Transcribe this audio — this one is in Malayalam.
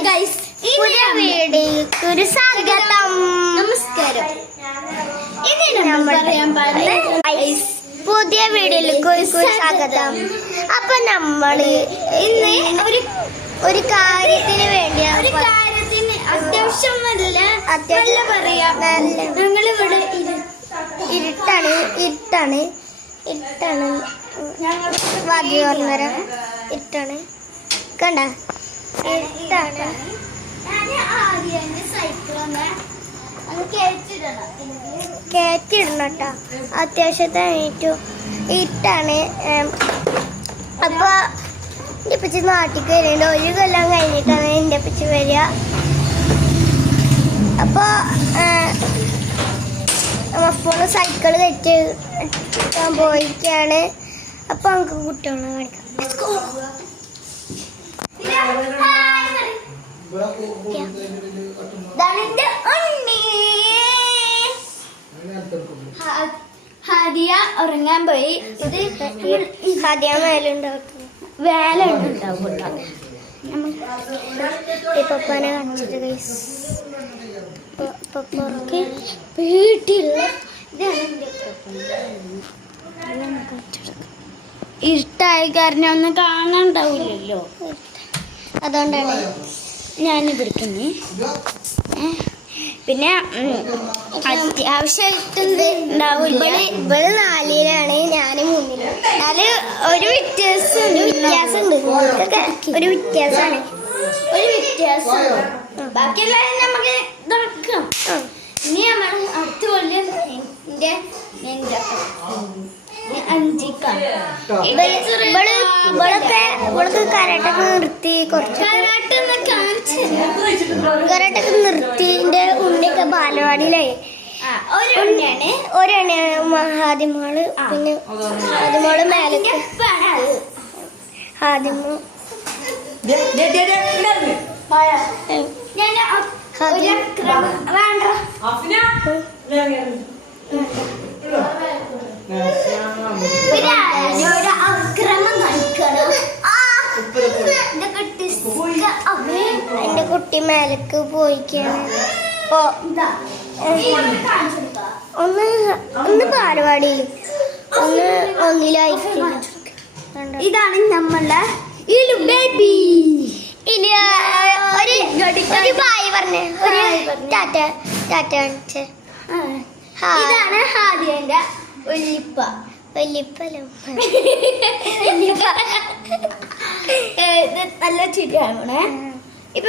പുതിയ വീഡിയോയ്ക്ക് സ്വാഗതം. നമസ്കാരം. പുതിയ വീഡിയോയിലേക്ക് സ്വാഗതം. അപ്പൊ നമ്മള് ഇന്ന് ഒരു കാര്യത്തിന് വേണ്ടിയാണ്, അത്യാവശ്യം ഞങ്ങളിവിടെ ഇരുട്ടാണ് വാദ്യ പറഞ്ഞുതരാം. ഇരുട്ടാണ്, കണ്ട ഇരുട്ടാണ്. കയറ്റിടണം കേട്ടോ, അത്യാവശ്യത്തെ ഇരുട്ടാണ്. അപ്പൊ എൻ്റെ പച്ചി നാട്ടിലേക്ക് വരുന്നുണ്ട്. ഒരു കൊല്ലം കഴിഞ്ഞിട്ടാണ് എൻ്റെ പച്ചി വരിക. അപ്പൊ അപ്പോൾ സൈക്കിള് കയറ്റാൻ പോയിക്കാണ്. അപ്പൊ നമുക്ക് കുട്ടികളെ കാണിക്കാം. ഹാദിയ ഉറങ്ങാൻ പോയി. ഇത് ഹാദിയ വേല ഉണ്ടാവും. പപ്പാനെ കാണിച്ചിട്ട് ഗൈസ്, പപ്പക്ക് വീട്ടിലുള്ള ഇരുട്ടായി കാരണം ഒന്നും കാണാണ്ടാവില്ലല്ലോ. അതുകൊണ്ടാണ് ഞാനിത് എടുക്കുന്നത്. പിന്നെ അത്യാവശ്യമായിട്ട് ഉണ്ടാവില്ല. ഇവള് 4-ലാണ്, ഞാൻ 3-ലാണ്. എന്നാല് ഒരു വ്യത്യാസമുണ്ട്. ഒരു വ്യത്യാസമാണ്. ബാക്കിയെല്ലാം നമുക്ക് ഇതാക്കാം. ഇനി നമ്മൾ അടുത്ത കൊല്ലം എൻ്റെ ഇവൾക്ക് കരാട്ടൊക്കെ നിർത്തി, കുറച്ച് കരാട്ടൊക്കെ നിർത്തിൻ്റെ ഉണ്ണിയൊക്കെ ബാലവാടിയിലായി. ഒരെണ്ണ ആദ്യമോള്, പിന്നെ ആദ്യമോള് മേലേക്ക് ആദ്യമോ എന്റെ കുട്ടി മേലേക്ക് പോയിക്കാണ്. ഒന്ന് ബാലവാടിയിൽ, ഒന്നിലായിട്ട്. ഇതാണ് നമ്മളുടെ ഇലു ബേബി. ഒരു ബായ് പറഞ്ഞേ, ഒരു ടാറ്റ കാണിച്ചേ. ഇതാണ് ഹാദിയന്റെ വല്യപ്പ. നല്ല ചിരിയാണ്. ഇപ്പൊ